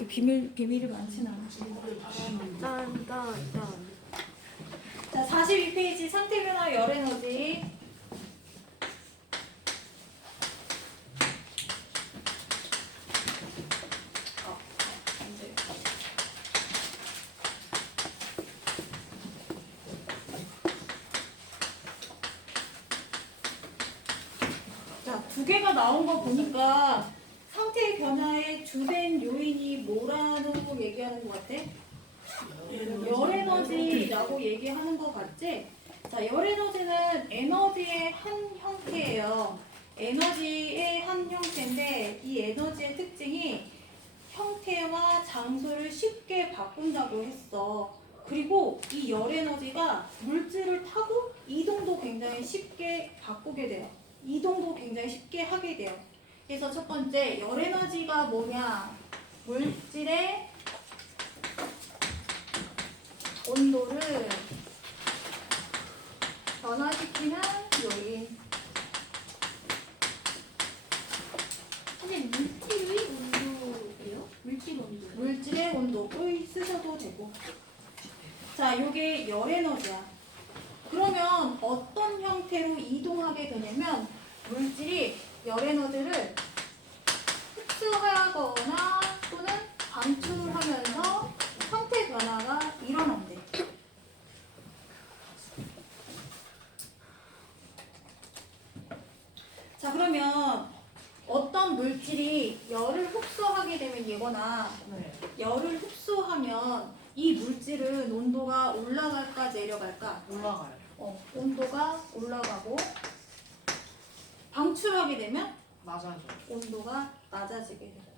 그렇게 비밀이 많진 않아. 자, 42페이지 상태 변화 열 에너지. 자, 두 개가 나온 거 보니까 상태 변화의 주된 요인이 뭐라고 얘기하는 것 같아? 열 에너지라고 얘기하는 것 같지? 자, 열 에너지는 에너지의 한 형태예요. 에너지의 한 형태인데 이 에너지의 특징이 형태와 장소를 쉽게 바꾼다고 했어. 그리고 이 열 에너지가 물질을 타고 이동도 굉장히 쉽게 바꾸게 돼요. 이동도 굉장히 쉽게 하게 돼요. 그래서 첫 번째, 열 에너지가 뭐냐? 물질의 온도를 변화시키는 요인. 선생님, 물질의 온도예요? 물질 온도. 물질의 온도를 쓰셔도 되고. 자, 요게 열 에너지야. 그러면 어떤 형태로 이동하게 되냐면 물질이 열 에너지를 흡수하거나 또는 방출하면서 형태 변화가 일어난대. 자, 그러면 어떤 물질이 열을 흡수하게 되면 얘거나 열을 흡수하면 이 물질은 온도가 올라갈까 내려갈까? 올라가요. 온도가 올라가고 방출하게 되면 맞아요. 온도가 낮아지게 돼요.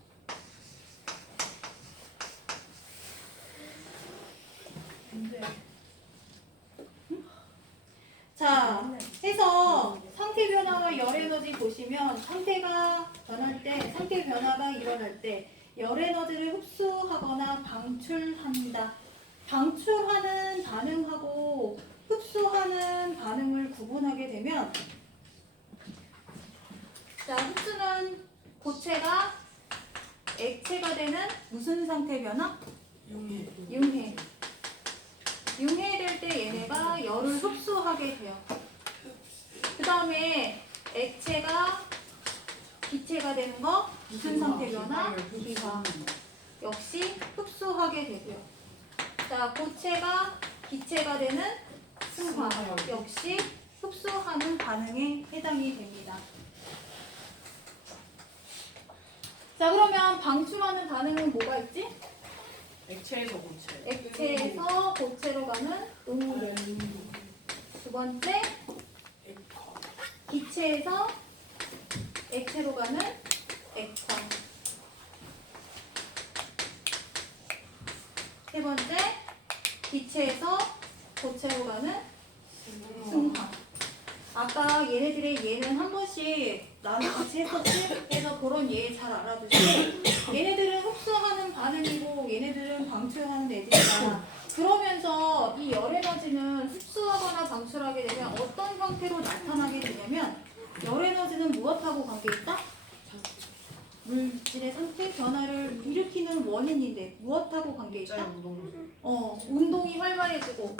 자, 해서 상태 변화와 열 에너지 보시면 상태가 변할 때, 상태 변화가 일어날 때 열 에너지를 흡수하거나 방출한다. 방출하는 반응하고 흡수하는 반응을 구분하게 되면 자, 흡수는 고체가 액체가 되는 무슨 상태 변화? 융해. 융해될 때 얘네가 열을 흡수하게 돼요. 그 다음에 액체가 기체가 되는 거 무슨 상태 변화? 기화. 역시 흡수하게 되고요. 자, 고체가 기체가 되는 승화. 역시 흡수하는 반응에 해당이 됩니다. 자, 그러면 방출하는 반응은 뭐가 있지? 액체에서 고체. 액체에서 고체로 가는 음료. 두 번째, 기체에서 액체로 가는 액화. 세 번째, 기체에서 고체로 가는 승화. 아까 얘네들의 예는 한 번씩 나랑 같이 했었지? 그래서 그런 예 잘 알아두시고 얘네들은 흡수하는 반응이고 얘네들은 방출하는 애들이다. 그러면서 이 열 에너지는 흡수하거나 방출하게 되면 어떤 형태로 나타나게 되냐면 열 에너지는 무엇하고 관계있다? 물질의 상태 변화를 일으키는 원인인데 무엇하고 관계있다? 운동이 활발해지고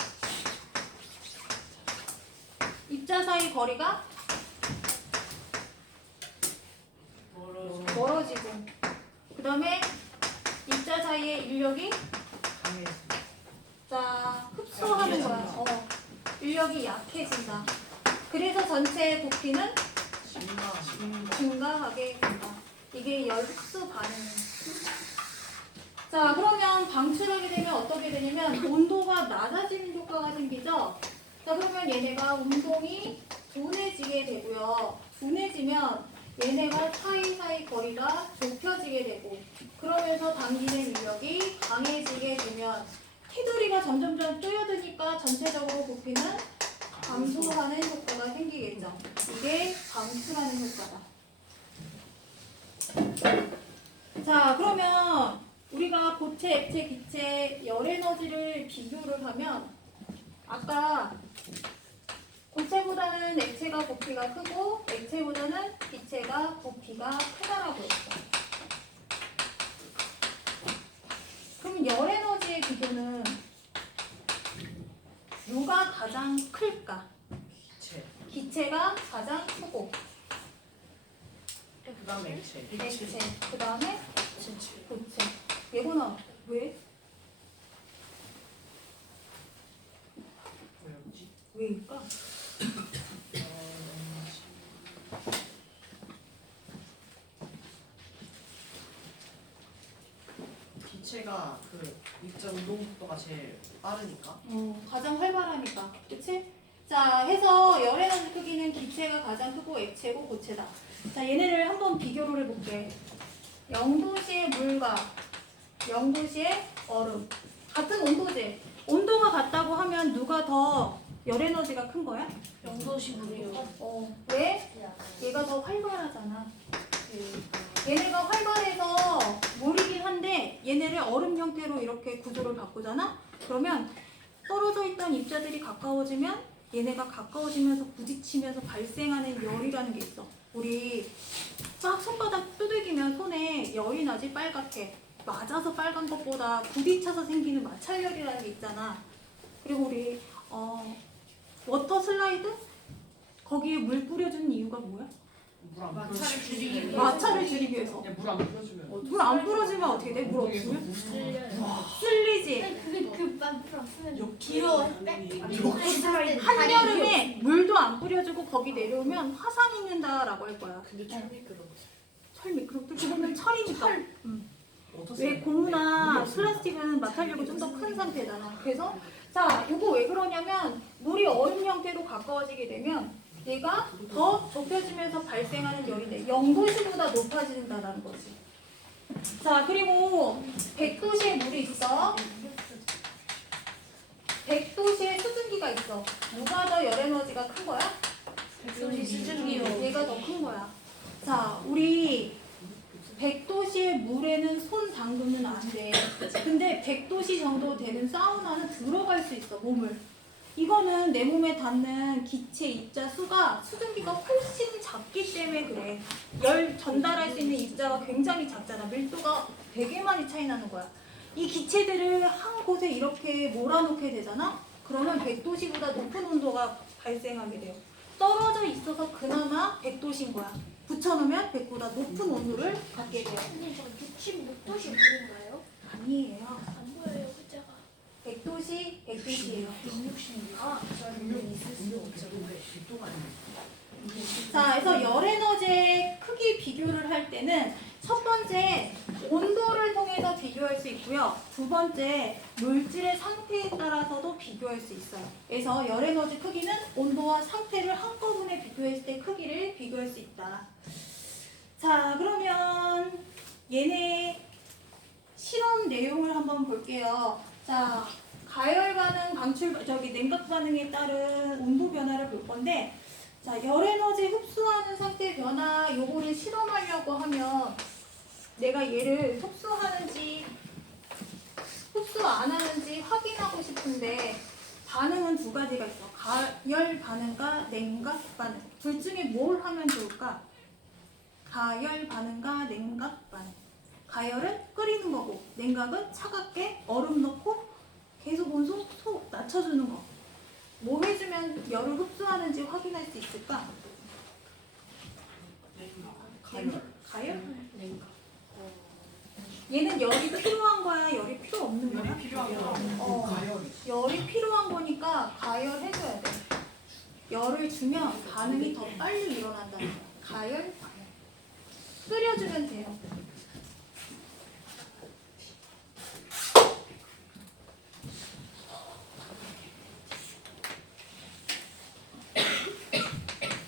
입자 사이 거리가 멀어지고 그 다음에 입자 사이의 인력이 자 흡수하는 거야. 인력이 약해진다. 그래서 전체의 부피는 증가하게 된다. 이게 열 흡수 반응이에요. 자, 그러면 방출하게 되면 어떻게 되냐면 온도가 낮아지는 효과가 생기죠. 자, 그러면 얘네가 운동이 둔해지게 되고요. 둔해지면 얘네가 사이사이 거리가 좁혀지게 되고 그러면서 당기는 인력이 강해지게 되면 테두리가 점점점 쪼여드니까 전체적으로 부피는 감소하는 효과가 생기겠죠. 이게 방출하는 효과다. 자, 그러면 우리가 고체, 액체, 기체, 열 에너지를 비교를 하면 아까 고체보다는 액체가 부피가 크고 액체보다는 기체가 부피가 크다라고 했어. 가장 클까? 기체. 기체가 가장 크고 그 다음에 액체. 액체 그 다음에 고체. 예건아 왜? 뭐였지? 왜일까? 기체가 그 입자 운동 속도가 제일 빠르니까. 가장 활발하니까 그치? 자 해서 열 에너지 크기는 기체가 가장 크고 액체고 고체다. 자 얘네를 한번 비교를 해볼게. 0도시의 물과 0도시의 얼음 같은 온도지. 온도가 같다고 하면 누가 더 열 에너지가 큰 거야? 0도시 물이요. 왜? 얘가 더 활발하잖아. 얘네가 활발해서 물이긴 한데 얘네를 얼음 형태로 이렇게 구조를 바꾸잖아? 그러면 떨어져 있던 입자들이 가까워지면 얘네가 가까워지면서 부딪히면서 발생하는 열이라는 게 있어. 우리 막 손바닥 두들기면 손에 열이 나지 빨갛게. 맞아서 빨간 것보다 부딪혀서 생기는 마찰열이라는 게 있잖아. 그리고 우리 워터 슬라이드? 거기에 물 뿌려주는 이유가 뭐야? 물안 마찰을 줄이기 위해서. 마찰을 줄이기 위해서. 물 안 뿌려주면. 물 안 뿌려주면 어떻게 돼? 물 없으면? 쓸리지. 그게 그만 풀었으면 욕 길어. 한여름에 물도 안 뿌려주고 거기 내려오면 화상 입는다라고 할 거야. 근데 철 미끄러워. 철 미끄럽게 보면 철이니까. 어떠세요? 왜 고무나 플라스틱은 마찰력이 좀 더 큰 상태잖아. 그래서 자, 이거 왜 그러냐면 물이 얼음 형태로 가까워지게 되면 얘가 더 좁혀지면서 발생하는 열인데 0도씨보다 높아진다는 거지. 자, 그리고 100도씨의 물이 있어. 100도씨의 수증기가 있어. 누가 더 열 에너지가 큰 거야? 100도씨 수증기요. 얘가 더 큰 거야. 자, 우리 100도씨의 물에는 손 담그면 안 돼. 근데 100도씨 정도 되는 사우나는 들어갈 수 있어, 몸을. 이거는 내 몸에 닿는 기체 입자 수가 수증기가 훨씬 작기 때문에 그래. 열 전달할 수 있는 입자가 굉장히 작잖아. 밀도가 되게 많이 차이 나는 거야. 이 기체들을 한 곳에 이렇게 몰아놓게 되잖아? 그러면 100도씨보다 높은 온도가 발생하게 돼요. 떨어져 있어서 그나마 100도씨인 거야. 붙여놓으면 100보다 높은 온도를 갖게 돼요. 선생님 저 66도시 물인가요? 아니에요. 안 보여요 글자가. 100도씨, 100도씨예요. 166. 아, 분명 있을 수 없죠. 왜 밀도가 아니야? 자, 그래서 열 에너지의 크기 비교를 할 때는 첫 번째 온도를 통해서 비교할 수 있고요. 두 번째 물질의 상태에 따라서도 비교할 수 있어요. 그래서 열 에너지 크기는 온도와 상태를 한꺼번에 비교했을 때 크기를 비교할 수 있다. 자, 그러면 얘네 실험 내용을 한번 볼게요. 자, 가열 반응, 냉각 반응에 따른 온도 변화를 볼 건데, 자, 열 에너지 흡수하는 상태 변화 요거를 실험하려고 하면 내가 얘를 흡수하는지 흡수 안 하는지 확인하고 싶은데 반응은 두 가지가 있어. 가열 반응과 냉각 반응. 둘 중에 뭘 하면 좋을까? 가열 반응과 냉각 반응. 가열은 끓이는 거고 냉각은 차갑게 얼음 넣고 계속 온도 속 낮춰주는 거. 뭐 해주면 열을 흡수하는지 확인할 수 있을까? 가열. 가열? 냉각. 얘는 열이 필요한 거야? 열이 필요 없는 거야? 열이 필요한 거. 가열이. 열이 필요한 거니까 가열해줘야 돼. 열을 주면 반응이 더 빨리 일어난다는 거야. 가열, 끓여주면 돼요.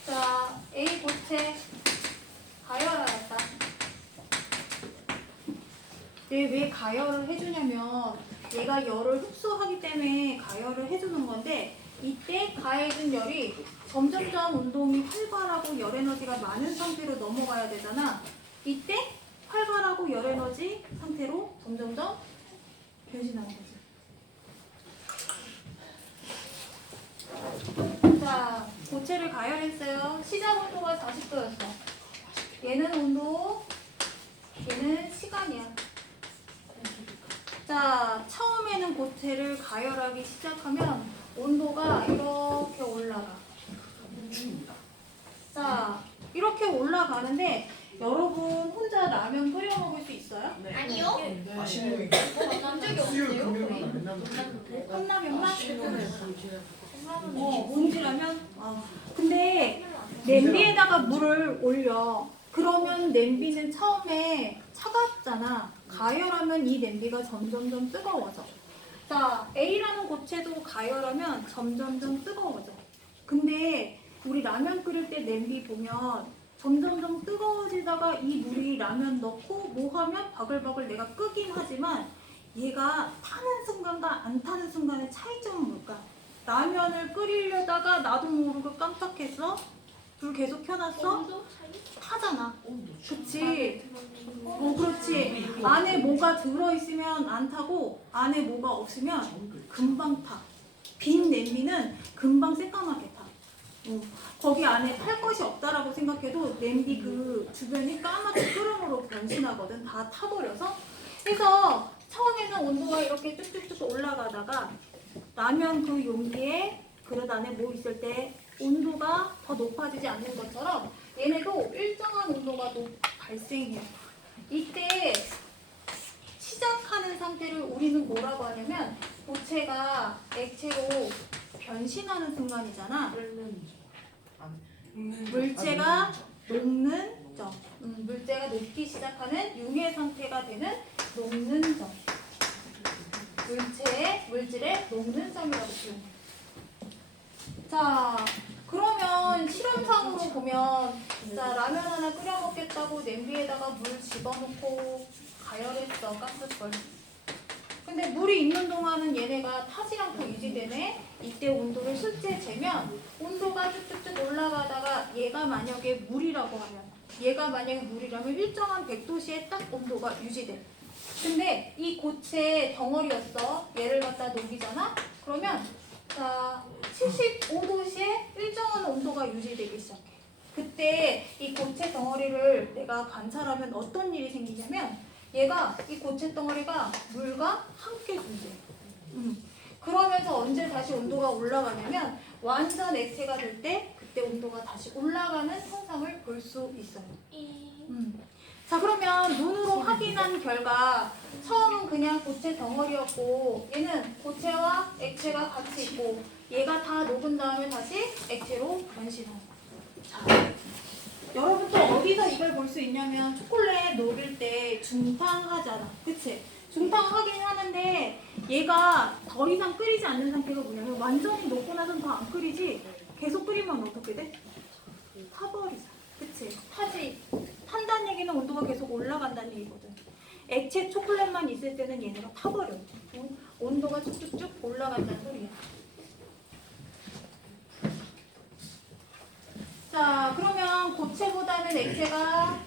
자, A 고체 가열하였다. 왜 가열을 해주냐면 얘가 열을 흡수하기 때문에 가열을 해주는 건데 이때 가해진 열이 점점점 운동이 활발하고 열 에너지가 많은 상태로 넘어가야 되잖아. 이때 활발하고 열 에너지 상태로 점점점 변신하는 거지. 자, 고체를 가열했어요. 시작 온도가 40도였어. 얘는 온도, 얘는 시간이야. 자, 처음에는 고체를 가열하기 시작하면 온도가 이렇게 올라가. 자, 이렇게 올라가는데 여러분 혼자 라면 끓여 먹을 수 있어요? 아니요. 맛있는 거 있고. 난 적이 수요일 없어요. 금요일마다 맨날 먹어요. 컵라면만? 최근에 봉지라면? 근데 냄비에다가 물을 올려. 그러면 냄비는 처음에 차갑잖아. 가열하면 이 냄비가 점점점 뜨거워져. 자, A라는 고체도 가열하면 점점점 뜨거워져. 근데 우리 라면 끓일 때 냄비 보면 점점점 뜨거워지다가 이 물이 라면 넣고 뭐 하면 바글바글 내가 끄긴 하지만 얘가 타는 순간과 안 타는 순간의 차이점은 뭘까? 라면을 끓이려다가 나도 모르고 깜빡했어? 불 계속 켜놨어? 온도 차이? 타잖아. 온도 그치? 그렇지. 안에 뭐가 들어있으면 안 타고 안에 뭐가 없으면 금방 타. 빈 냄비는 금방 새까맣게 타. 거기 안에 탈 것이 없다라고 생각해도 냄비 그 주변이 까맣게 끓음으로 변신하거든. 다 타버려서. 그래서 처음에는 온도가 이렇게 쭉쭉쭉 올라가다가 라면 그 용기에 그릇 안에 뭐 있을 때 온도가 더 높아지지 않는 것처럼 얘네도 일정한 온도가 발생해요. 이때 시작하는 상태를 우리는 뭐라고 하냐면 고체가 액체로 변신하는 순간이잖아. 물체가 녹는 점. 물체가 녹기 시작하는 융의 상태가 되는 녹는 점. 물질의 녹는 점이라고 표현해요. 자, 그러면 실험상으로 보면 자, 라면 하나 끓여 먹겠다고 냄비에다가 물 집어넣고 가열했어, 가스불. 근데 물이 있는 동안은 얘네가 타지 않고 유지되네. 이때 온도를 실제 재면 온도가 쭉쭉쭉 올라가다가 얘가 만약에 물이라고 하면 일정한 100도씨에 딱 온도가 유지돼. 근데 이 고체 덩어리였어. 얘를 갖다 녹이잖아. 그러면 자 75도씨에 일정한 온도가 유지되기 시작해. 그때 이 고체 덩어리를 내가 관찰하면 어떤 일이 생기냐면 얘가 이 고체 덩어리가 물과 함께 존재해. 그러면서 언제 다시 온도가 올라가냐면 완전 액체가 될 때 그때 온도가 다시 올라가는 현상을 볼 수 있어요. 자, 그러면 눈으로 확인한 결과 처음은 그냥 고체 덩어리였고 얘는 고체와 액체가 같이 있고 얘가 다 녹은 다음에 다시 액체로 변신하는 거야. 자, 여러분 또 어디서 이걸 볼 수 있냐면 초콜릿 녹일 때 중탕하잖아. 그치? 중탕하긴 하는데 얘가 더 이상 끓이지 않는 상태가 뭐냐면 완전히 녹고 나서는 더 안 끓이지 계속 끓이면 어떻게 돼? 타버리잖아. 그치? 타지. 탄다는 얘기는 온도가 계속 올라간다는 얘기거든. 액체 초콜릿만 있을 때는 얘네가 타버려. 온도가 쭉쭉쭉 올라간다는 소리야. 자, 그러면 고체보다는 액체가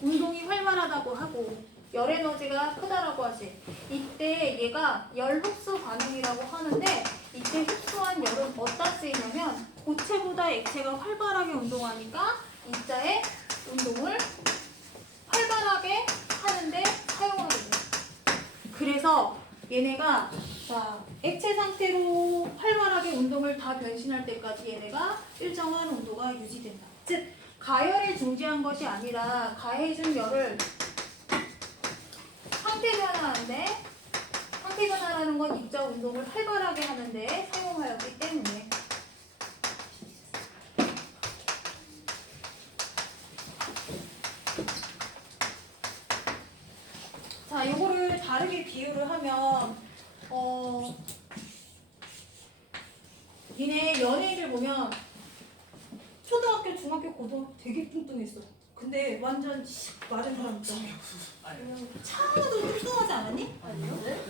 운동이 활발하다고 하고 열 에너지가 크다라고 하지. 이때 얘가 열 흡수 반응이라고 하는데 이때 흡수한 열은 어디다 쓰이냐면 고체보다 액체가 활발하게 운동하니까 이자에 운동을 활발하게 하는데 사용하게 돼. 그래서 얘네가 자, 액체 상태로 활발하게 운동을 다 변신할 때까지 얘네가 일정한 온도가 유지된다. 즉 가열을 중지한 것이 아니라 가해준 열을 상태 변화하는데 상태 변화라는 건 입자 운동을 활발하게 하는데 사용하였기 때문에 자, 요거를 다르게 비유를 하면 니네 연예인들 보면 초등학교, 중학교, 고등학교 되게 뚱뚱했어. 근데 완전 마른 사람 있잖아. 차은우도 뚱뚱하지 않았니?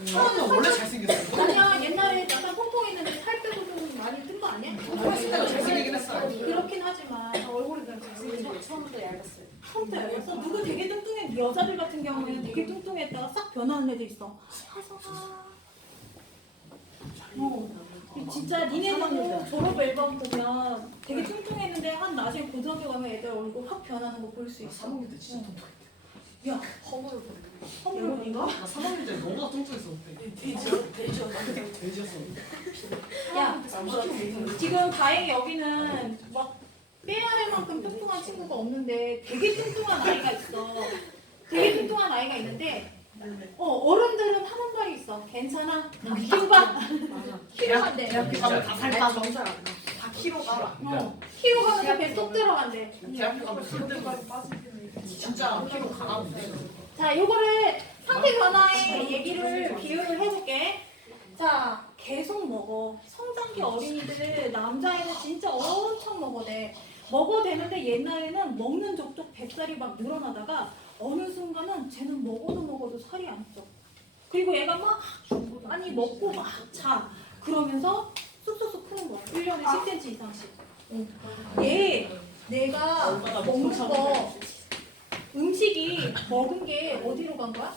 저는 원래 잘생겼어요. 아니야, 옛날에 약간 통통했는데 살 빼고 좀 많이 뜬 거 아니야? 훨씬 더 잘생기긴 했어요. 그렇긴 하지만 얼굴이 그냥 잘생겼어. 처음부터 얇았어요. 처음부터 알았어? 누구 되게 뚱뚱해. 여자들 같은 경우에는 되게 뚱뚱했다가 싹 변하는 애도 있어. 하성아. 진짜 니네도 졸업 앨범 보면 되게 뚱뚱했는데 한 나중에 고등학교 가면 애들 얼굴 확 변하는 거 볼 수 있어. 3학년 때 진짜 통통했대. 야, 허물을 허물이가? 나 3학년 때 너무나 뚱뚱했었는데. 돼지였어. 야, 지금 다행히 여기는 막 빼야 할 만큼 뚱뚱한 친구가 없는데 되게 뚱뚱한 아이가 있어. 되게 뚱뚱한 아이가 있는데 어른들은 하는 말이 있어. 괜찮아. 키로가 키로간대. 대학교 가면 다 살빠져. 다 키로 가라. 키로 가면서 배 쏙 들어간대. 대학교 가면 술 때문에 진짜 키로 가라고. 자, 요거를 상태 변화의 얘기를 비유를 해볼게. 자, 계속 먹어. 성장기 어린이들 남자애는 진짜 엄청 먹어대. 먹어대는데 옛날에는 먹는 족족 뱃살이 막 늘어나다가 어느 순간은 쟤는 먹어도 살이 안 쪄. 그리고 얘가 막 아니 먹고 막 자. 그러면서 쑥쑥쑥 크는 거야. 1년에 10cm 이상씩. 얘 내가 먹는 거 음식이 먹은 게 어디로 간 거야?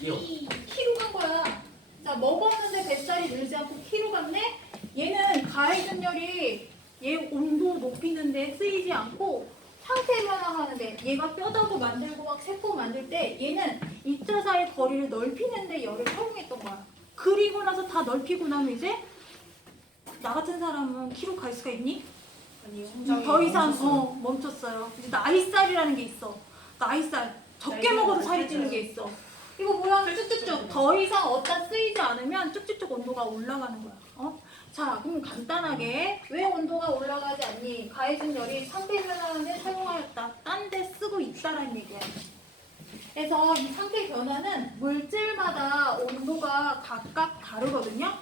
키로 간 거야. 자, 먹었는데 뱃살이 늘지 않고 키로 갔네? 얘는 가해준열이 얘 온도 높이는데 쓰이지 않고 상태 변화하는데 얘가 뼈다구 만들고 막 세포 만들 때 얘는 입자 사이 거리를 넓히는데 열을 사용했던 거야. 그리고 나서 다 넓히고 나면 이제 나 같은 사람은 키로 갈 수가 있니? 더 이상 멈췄어요. 이제 나이살이라는 게 있어. 나이살. 적게 먹어도 살이 찌는 게 있어. 이거 뭐야? 쭉쭉쭉. 더 이상 어디다 쓰이지 않으면 쭉쭉쭉 온도가 올라가는 거야. 자, 그럼 간단하게 왜 온도가 올라가지 않니? 가해진 열이 상태 변화하는데 사용하였다. 딴 데 쓰고 있다라는 얘기야. 그래서 이 상태 변화는 물질마다 온도가 각각 다르거든요.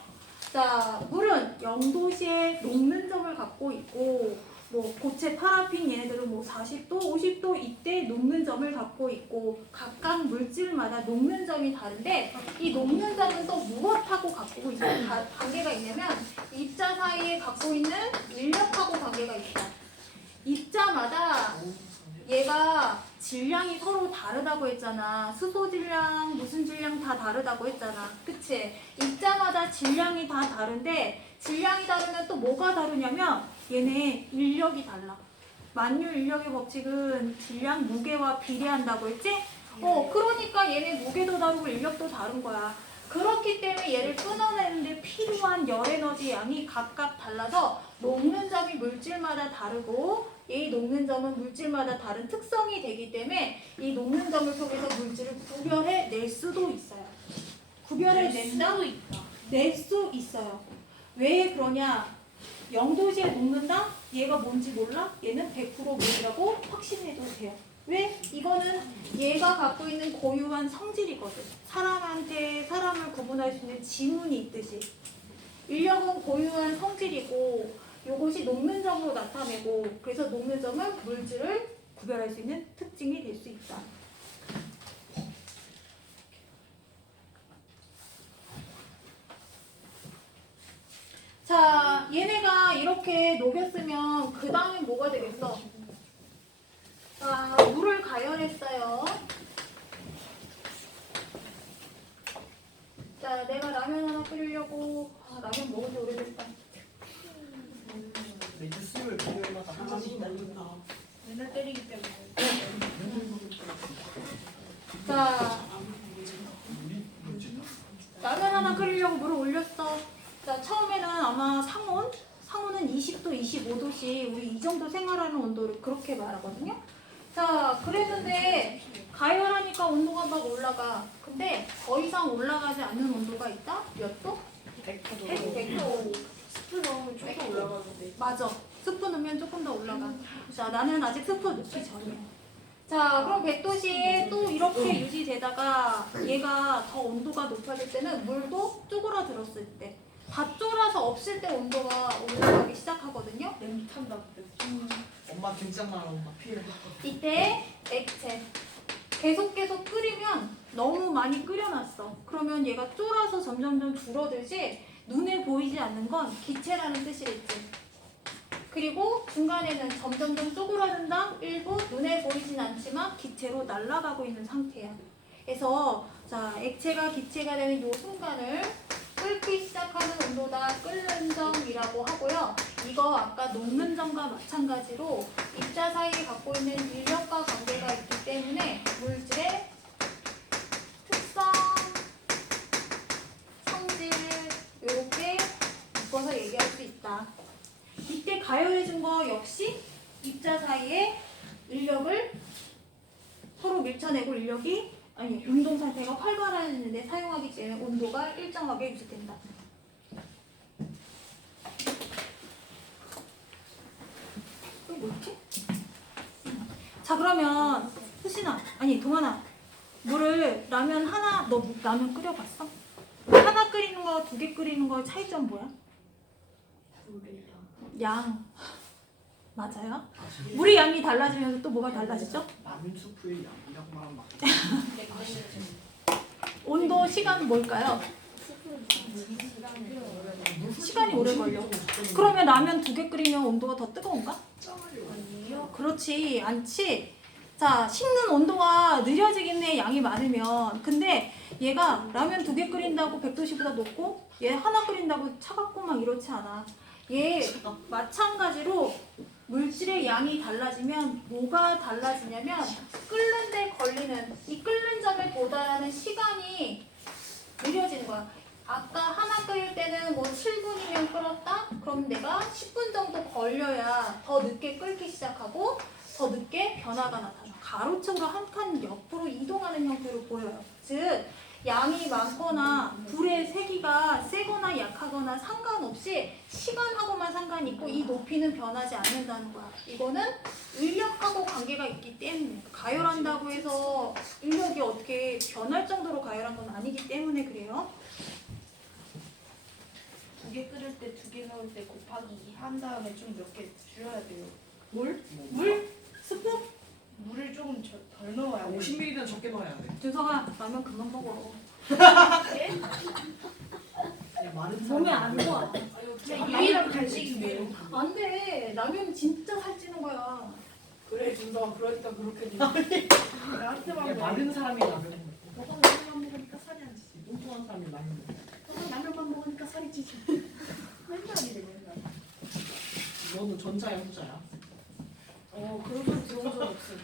자, 물은 0도시에 녹는 점을 갖고 있고 뭐 고체 파라핀 얘네들은 뭐 40도, 50도 이때 녹는 점을 갖고 있고 각각 물질마다 녹는 점이 다른데 이 녹는 점은 또 무엇하고 갖고 있는 관계가 있냐면 입자 사이에 갖고 있는 인력하고 관계가 있다. 입자마다 얘가 질량이 서로 다르다고 했잖아. 수소 질량, 무슨 질량 다 다르다고 했잖아. 그치? 입자마다 질량이 다 다른데 질량이 다르면 또 뭐가 다르냐면 얘네 인력이 달라. 만유 인력의 법칙은 질량, 무게와 비례한다고 했지? 그러니까 얘네 무게도 다르고 인력도 다른 거야. 그렇기 때문에 얘를 끊어내는데 필요한 열 에너지 양이 각각 달라서 녹는 점이 물질마다 다르고 이 녹는 점은 물질마다 다른 특성이 되기 때문에 이 녹는 점을 통해서 물질을 구별해 낼 수도 있어요. 구별해 낸다? 낼 수 있어요. 왜 그러냐? 0도시에 녹는다? 얘가 뭔지 몰라? 얘는 100% 물이라고 확신해도 돼요. 왜? 이거는 얘가 갖고 있는 고유한 성질이거든. 사람한테 사람을 구분할 수 있는 지문이 있듯이. 인력은 고유한 성질이고 이것이 녹는 점으로 나타내고 그래서 녹는 점은 물질을 구별할 수 있는 특징이 될 수 있다. 자, 얘네가 이렇게 녹였으면 그 다음에 뭐가 되겠어? 자, 물을 가열했어요. 자, 내가 라면 하나 끓이려고 라면 먹은 지 오래됐다. 매주 수요일 금요일마다 하나씩 맨날 때리기 때문에. 자, 라면 하나 끓이려고 물을 올렸어. 자, 처음에는 아마 상온은 20도, 25도씩 우리 이 정도 생활하는 온도를 그렇게 말하거든요. 자, 그랬는데 가열하니까 온도가 막 올라가. 근데 더 이상 올라가지 않는 온도가 있다? 몇 도? 100도 100도. 스프 넣으면 조금 올라가는데. 맞아. 스프 넣으면 조금 더 올라가. 자, 나는 아직 스프 넣기 전이야. 자, 그럼 100도씨에 또 이렇게 유지되다가 얘가 더 온도가 높아질 때는 물도 쪼그라들었을 때 다 쫄아서 없을 때 온도가 올라가기 시작하거든요. 냄새 탄다 그때. 엄마 등짝만 엄마 피해. 이때 액체 계속 끓이면 너무 많이 끓여놨어. 그러면 얘가 쫄아서 점점점 줄어들지 눈에 보이지 않는 건 기체라는 뜻이겠지. 그리고 중간에는 점점점 쪼그라든다. 일부 눈에 보이진 않지만 기체로 날아가고 있는 상태야. 그래서 자, 액체가 기체가 되는 이 순간을 끓기 시작하는 온도다 끓는 점이라고 하고요. 이거 아까 녹는 점과 마찬가지로 입자 사이에 갖고 있는 인력과 관계가 있기 때문에 물질의 사이에 인력을 서로 밀쳐내고 운동 상태가 활발해지는데 사용하기 때문에 온도가 일정하게 유지된다. 이거 뭐지? 자, 그러면 수신아, 아니 동환아, 물을 라면 하나, 너 라면 끓여봤어? 하나 끓이는 거, 두 개 끓이는 거 차이점 뭐야? 양. 맞아요? 물의 양이 달라지면서 또 뭐가 달라지죠? 라면 수프의 양이라고 말하면 맞 온도, 시간 뭘까요? 시간이 오래 걸려. 그러면 라면 두 개 끓이면 온도가 더 뜨거운가? 아니요. 그렇지 않지. 자, 식는 온도가 느려지긴 해, 양이 많으면. 근데 얘가 라면 두 개 끓인다고 100도씨보다 높고 얘 하나 끓인다고 차갑고 막 이렇지 않아. 얘 마찬가지로 물질의 양이 달라지면 뭐가 달라지냐면 끓는 데 걸리는 이 끓는 점에 도달하는 시간이 느려지는 거야. 아까 하나 끓일 때는 뭐 7분이면 끓었다? 그럼 내가 10분 정도 걸려야 더 늦게 끓기 시작하고 더 늦게 변화가 나타나. 가로축으로 한 칸 옆으로 이동하는 형태로 보여요. 즉 양이 많거나 불의 세기가 세거나 약하거나 상관없이 시간하고만 상관이 있고 이 높이는 변하지 않는다는 거야. 이거는 인력하고 관계가 있기 때문에 가열한다고 해서 인력이 어떻게 변할 정도로 가열한 건 아니기 때문에 그래요. 두 개 끓일 때 두 개 넣을 때 곱하기 2 한 다음에 좀 몇 개 줄여야 돼요. 물? 스프? 물을 조금 덜 넣어야 돼요. 50ml는 적게 넣어야 돼. 준성아 라면 그만 먹어. 예? 그냥 마른 몸에 사람이 안 좋아. 그냥 유일한 간식인데요. 안 돼. 라면 진짜 살찌는 거야. 그래 준성아 그러니까 그렇게 돼. 나한테만 그냥 마른 사람이 라면 먹고 너가 라면만 먹으니까 살이 안 찌지. 뚱뚱한 사람이 라면 먹고 너가 라면만 먹으니까 살이 찌지. 맨날이래 맨날. 너는 전자야 후자야? 그런 소리 들어본 적 없어.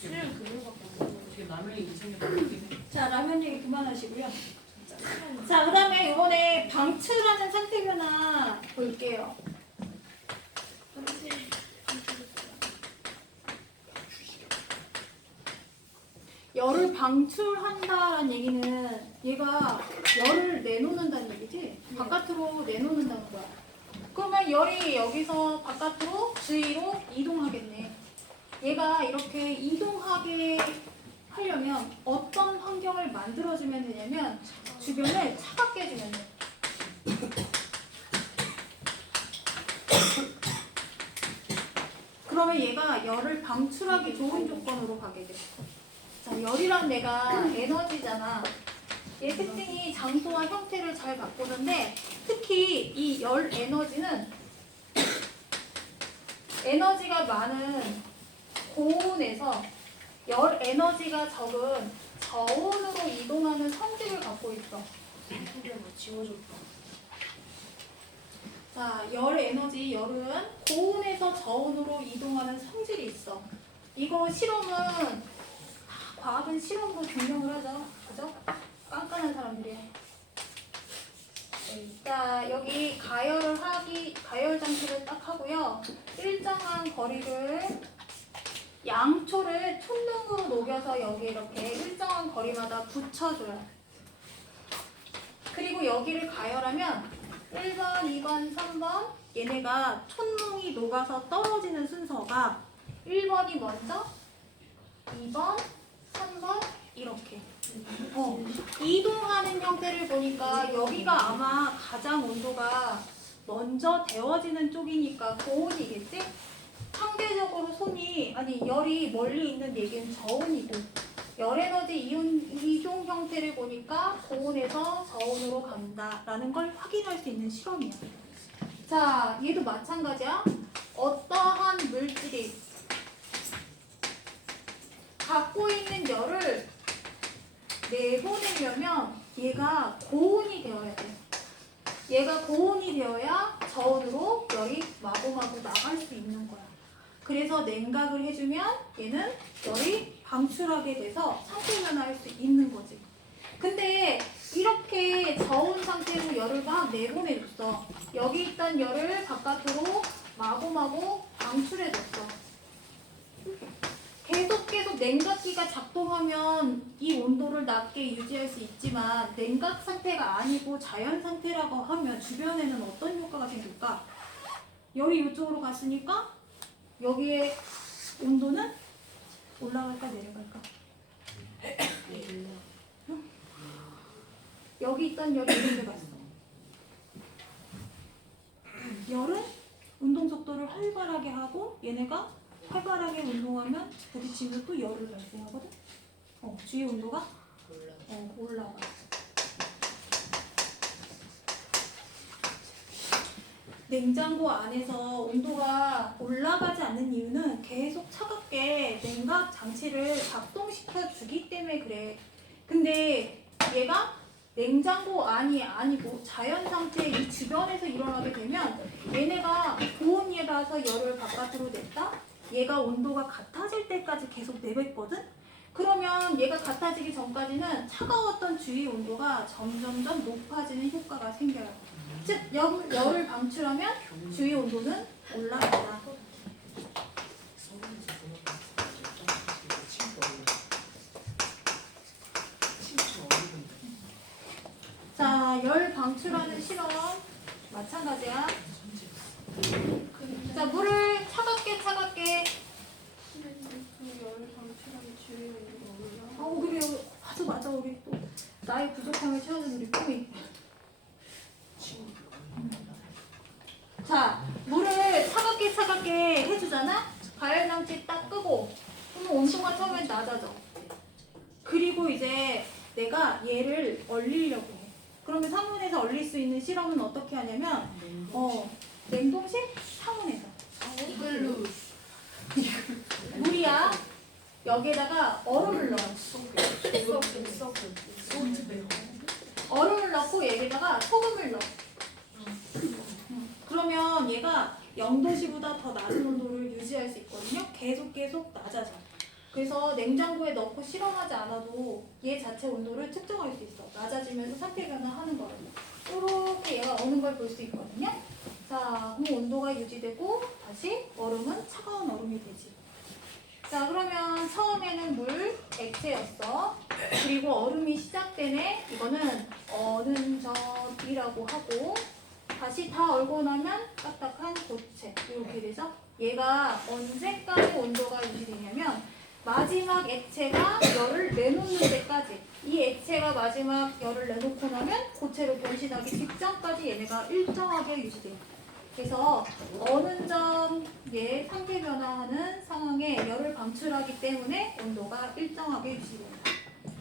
수요일 금요일밖에 안 먹어. 어떻게 라면이 인생에 나쁘긴 해. 자, 라면 얘기 그만하시고요. 자, 그 다음에 이번에 방출하는 상태 변화 볼게요. 열을 방출한다는 얘기는 얘가 열을 내놓는다는 얘기지? 바깥으로 내놓는다는 거야. 그러면 열이 여기서 바깥으로 주위로 이동하겠네. 얘가 이렇게 이동하게 하려면 어떤 환경을 만들어주면 되냐면 주변을 차갑게 해주면 돼. 그러면 얘가 열을 방출하기 좋은 조건으로 가게 돼. 자, 열이란 내가 에너지잖아. 얘 특징이 장소와 형태를 잘 바꾸는데 특히 이 열 에너지는 에너지가 많은 고온에서 열 에너지가 적은 저온으로 이동하는 성질을 갖고 있어. 소리가 지워졌다. 자, 열 에너지, 열은 고온에서 저온으로 이동하는 성질이 있어. 이거 실험은 과학은 실험으로 증명을 하죠. 그죠? 깐깐한 사람들이야. 자, 여기 가열 장치를 딱 하고요. 일정한 거리를 양초를 촛능으로 녹여서 여기 이렇게 일정한 거리마다 붙여줘요. 그리고 여기를 가열하면 1번, 2번, 3번 얘네가 촛농이 녹아서 떨어지는 순서가 1번이 먼저, 2번, 3번 이렇게 이동하는 형태를 보니까 여기가 아마 가장 온도가 먼저 데워지는 쪽이니까 고온이겠지? 상대적으로 열이 멀리 있는 얘기는 저온이고 열 에너지 이동 형태를 보니까 고온에서 저온으로 간다라는 걸 확인할 수 있는 실험이야. 자, 얘도 마찬가지야. 어떠한 물질이 갖고 있는 열을 내보내려면 얘가 고온이 되어야 돼. 얘가 고온이 되어야 저온으로 열이 마구마구 나갈 수 있는 거야. 그래서 냉각을 해주면 얘는 열이 방출하게 돼서 상태 변화할 수 있는 거지. 근데 이렇게 저온 상태로 열을 막 내보내줬어. 여기 있던 열을 바깥으로 마구마구 방출해줬어. 계속 냉각기가 작동하면 이 온도를 낮게 유지할 수 있지만 냉각 상태가 아니고 자연 상태라고 하면 주변에는 어떤 효과가 생길까? 열이 이쪽으로 갔으니까 여기에 온도는 올라갈까 내려갈까? 응? 여기 있던 열이 이런 데 갔어. 열은 운동 속도를 활발하게 하고 얘네가 활발하게 운동하면 부딪히면 또 열을 발생하거든? 주위 온도가 올라가. 냉장고 안에서 온도가 올라가지 않는 이유는 계속 차갑게 냉각 장치를 작동시켜 주기 때문에 그래. 근데 얘가 냉장고 안이 아니고 자연 상태 이 주변에서 일어나게 되면 얘네가 고온에 닿아서 열을 바깥으로 냈다? 얘가 온도가 같아질 때까지 계속 내뱉거든? 그러면 얘가 같아지기 전까지는 차가웠던 주위 온도가 점점점 높아지는 효과가 생겨요. 즉 열을 방출하면 주위 온도는 올라간다. 자, 열 방출하는 실험 마찬가지야. 자, 물을 차갑게 열을 방출하면 주위 온도가 올라. 우리 맞아 우리 또 나의 부족함을 채워준 우리 꿈이. 자, 물을 차갑게 해주잖아? 가열장치 딱 끄고 그러면 온도가 처음엔 낮아져. 그리고 이제 내가 얘를 얼리려고 해. 그러면 상온에서 얼릴 수 있는 실험은 어떻게 하냐면 냉동실? 상온에서 이걸로 물이야. 여기에다가 얼음을 넣어. 얼음을 넣고 여기다가 소금을 넣어. 그러면 얘가 0도씨보다 더 낮은 온도를 유지할 수 있거든요. 계속 낮아져. 그래서 냉장고에 넣고 실험하지 않아도 얘 자체 온도를 측정할 수 있어. 낮아지면서 상태 변화하는 거를. 이렇게 얘가 오는 걸 볼 수 있거든요. 자, 그럼 온도가 유지되고 다시 얼음은 차가운 얼음이 되지. 자, 그러면 처음에는 물, 액체였어. 그리고 얼음이 시작되네. 이거는 어는점이라고 하고 다시 다 얼고 나면 딱딱한 고체 이렇게 되죠. 얘가 언제까지 온도가 유지되냐면 마지막 액체가 열을 내놓는 데까지. 이 액체가 마지막 열을 내놓고 나면 고체로 변신하기 직전까지 얘네가 일정하게 유지돼요. 그래서 어느 점의 상태 변화하는 상황에 열을 방출하기 때문에 온도가 일정하게 유지됩니다.